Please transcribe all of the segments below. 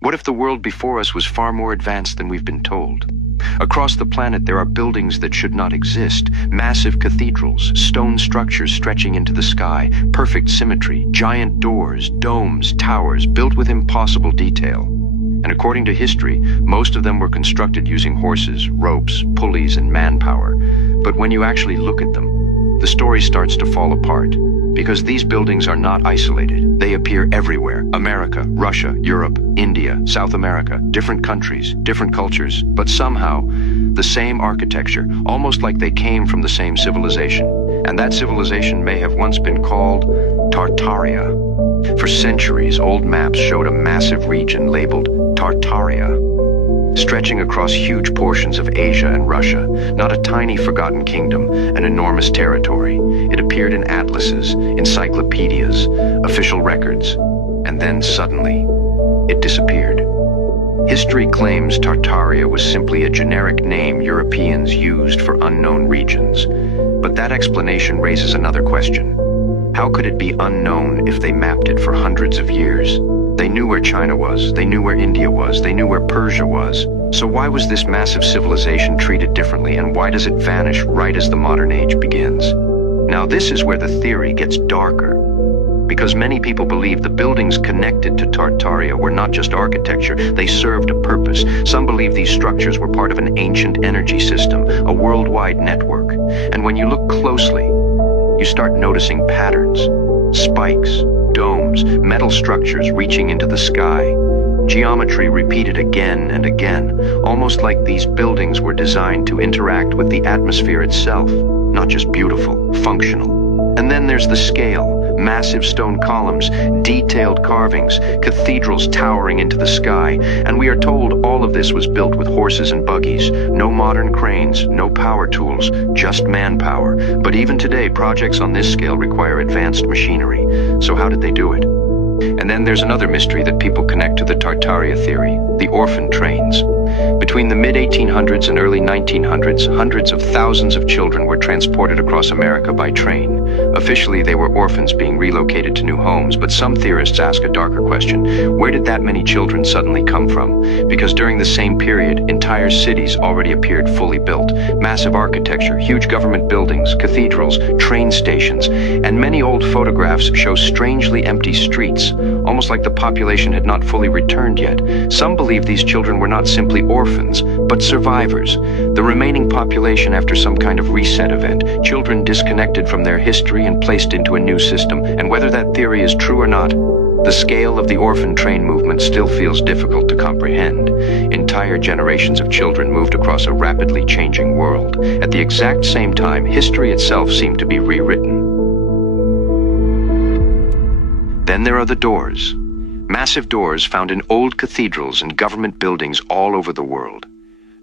What if the world before us was far more advanced than we've been told? Across the planet, there are buildings that should not exist, massive cathedrals, stone structures stretching into the sky, perfect symmetry, giant doors, domes, towers, built with impossible detail. And according to history, most of them were constructed using horses, ropes, pulleys, and manpower. But when you actually look at them, the story starts to fall apart. Because these buildings are not isolated. They appear everywhere. America, Russia, Europe, India, South America, different countries, different cultures, but somehow the same architecture, almost like they came from the same civilization. And that civilization may have once been called Tartaria. For centuries, old maps showed a massive region labeled Tartaria, stretching across huge portions of Asia and Russia, not a tiny forgotten kingdom, an enormous territory. It appeared in atlases, encyclopedias, official records, and then suddenly, it disappeared. History claims Tartaria was simply a generic name Europeans used for unknown regions. But that explanation raises another question. How could it be unknown if they mapped it for hundreds of years? They knew where China was, they knew where India was, they knew where Persia was. So why was this massive civilization treated differently, and why does it vanish right as the modern age begins? Now this is where the theory gets darker. Because many people believe the buildings connected to Tartaria were not just architecture, they served a purpose. Some believe these structures were part of an ancient energy system, a worldwide network. And when you look closely, you start noticing patterns, spikes, domes, metal structures reaching into the sky. Geometry repeated again and again, almost like these buildings were designed to interact with the atmosphere itself, not just beautiful, functional. And then there's the scale. Massive stone columns, detailed carvings, cathedrals towering into the sky, and we are told all of this was built with horses and buggies. No modern cranes, no power tools, just manpower. But even today, projects on this scale require advanced machinery. So how did they do it? And then there's another mystery that people connect to the Tartaria theory, the orphan trains. Between the mid-1800s and early 1900s, hundreds of thousands of children were transported across America by train. Officially, they were orphans being relocated to new homes, but some theorists ask a darker question. Where did that many children suddenly come from? Because during the same period, entire cities already appeared fully built. Massive architecture, huge government buildings, cathedrals, train stations, and many old photographs show strangely empty streets, almost like the population had not fully returned yet. Some believe these children were not simply orphans, but survivors, the remaining population after some kind of reset event, children disconnected from their history and placed into a new system. And whether that theory is true or not, the scale of the orphan train movement still feels difficult to comprehend. Entire generations of children moved across a rapidly changing world. At the exact same time, history itself seemed to be rewritten. Then there are the doors. Massive doors found in old cathedrals and government buildings all over the world.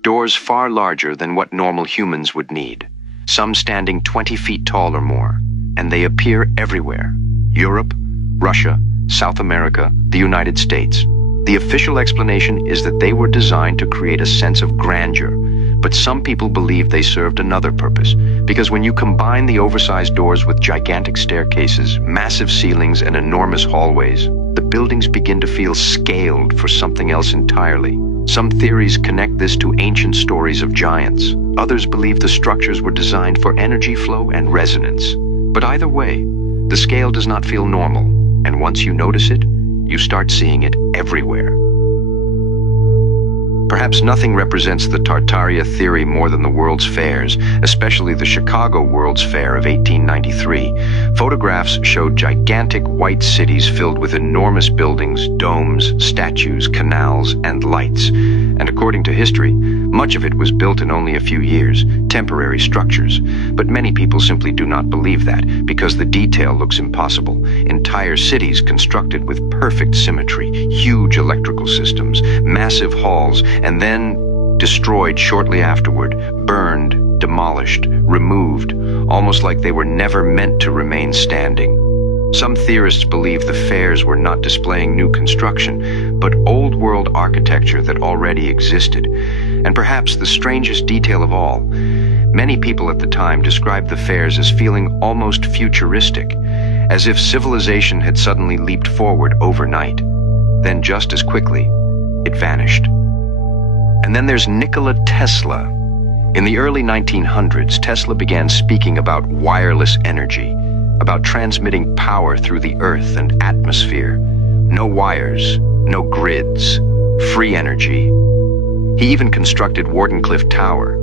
Doors far larger than what normal humans would need, some standing 20 feet tall or more, and they appear everywhere. Europe, Russia, South America, the United States. The official explanation is that they were designed to create a sense of grandeur, but some people believe they served another purpose, because when you combine the oversized doors with gigantic staircases, massive ceilings, and enormous hallways, the buildings begin to feel scaled for something else entirely. Some theories connect this to ancient stories of giants. Others believe the structures were designed for energy flow and resonance. But either way, the scale does not feel normal, and once you notice it, you start seeing it everywhere. Perhaps nothing represents the Tartaria theory more than the World's Fairs, especially the Chicago World's Fair of 1893. Photographs showed gigantic white cities filled with enormous buildings, domes, statues, canals, and lights. And according to history, much of it was built in only a few years, temporary structures. But many people simply do not believe that, because the detail looks impossible. Entire cities constructed with perfect symmetry, huge electrical systems, massive halls, and then destroyed shortly afterward, burned, demolished, removed, almost like they were never meant to remain standing. Some theorists believe the fairs were not displaying new construction, but old world architecture that already existed. And perhaps the strangest detail of all, many people at the time described the fairs as feeling almost futuristic, as if civilization had suddenly leaped forward overnight. Then just as quickly, it vanished. And then there's Nikola Tesla. In the early 1900s, Tesla began speaking about wireless energy, about transmitting power through the earth and atmosphere. No wires, no grids, free energy. He even constructed Wardenclyffe Tower,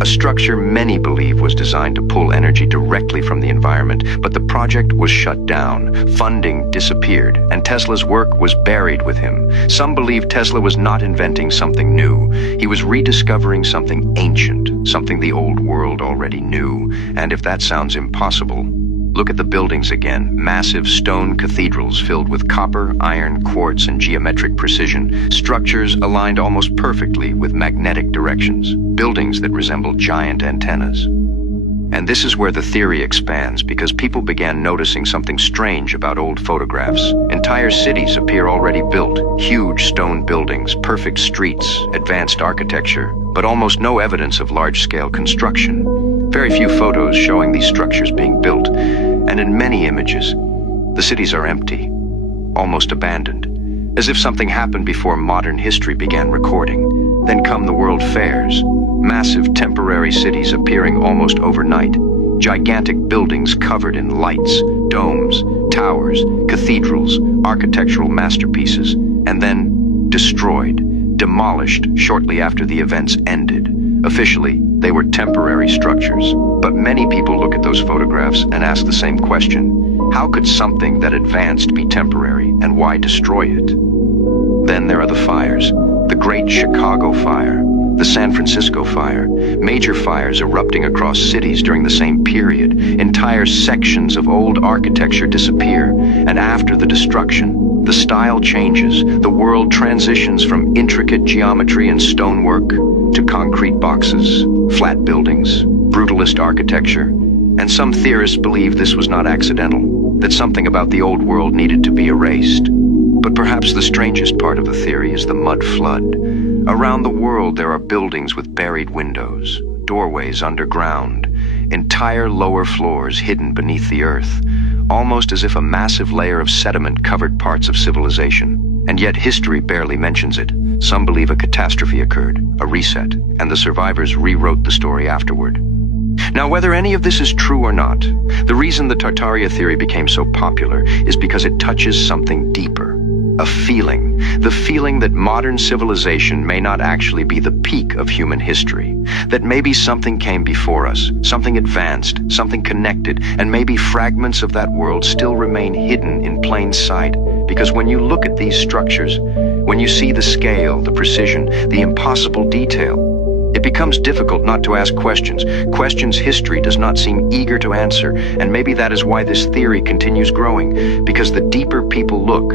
a structure many believe was designed to pull energy directly from the environment, but the project was shut down, funding disappeared, and Tesla's work was buried with him. Some believe Tesla was not inventing something new. He was rediscovering something ancient, something the old world already knew. And if that sounds impossible, look at the buildings again, massive stone cathedrals filled with copper, iron, quartz, and geometric precision, structures aligned almost perfectly with magnetic directions, buildings that resemble giant antennas. And this is where the theory expands, because people began noticing something strange about old photographs. Entire cities appear already built, huge stone buildings, perfect streets, advanced architecture, but almost no evidence of large-scale construction. Very few photos showing these structures being built, and in many images, the cities are empty, almost abandoned, as if something happened before modern history began recording. Then come the world fairs, massive temporary cities appearing almost overnight, gigantic buildings covered in lights, domes, towers, cathedrals, architectural masterpieces, and then destroyed, demolished shortly after the events ended. Officially, they were temporary structures, but many people look at those photographs and ask the same question. How could something that advanced be temporary, and why destroy it? Then there are the fires. The Great Chicago Fire, the San Francisco Fire, major fires erupting across cities during the same period. Entire sections of old architecture disappear, and after the destruction, the style changes. The world transitions from intricate geometry and stonework to concrete boxes, flat buildings, brutalist architecture. And some theorists believe this was not accidental, that something about the old world needed to be erased. But perhaps the strangest part of the theory is the mud flood. Around the world there are buildings with buried windows, doorways underground, entire lower floors hidden beneath the earth, almost as if a massive layer of sediment covered parts of civilization. And yet history barely mentions it. Some believe a catastrophe occurred, a reset, and the survivors rewrote the story afterward. Now, whether any of this is true or not, the reason the Tartaria theory became so popular is because it touches something deeper. A feeling. The feeling that modern civilization may not actually be the peak of human history. That maybe something came before us, something advanced, something connected, and maybe fragments of that world still remain hidden in plain sight. Because when you look at these structures, when you see the scale, the precision, the impossible detail, it becomes difficult not to ask questions. Questions history does not seem eager to answer, and maybe that is why this theory continues growing, because the deeper people look,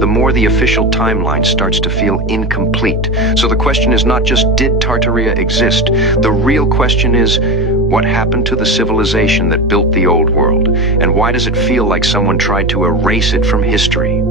the more the official timeline starts to feel incomplete. So the question is not just, did Tartaria exist? The real question is, what happened to the civilization that built the old world? And why does it feel like someone tried to erase it from history?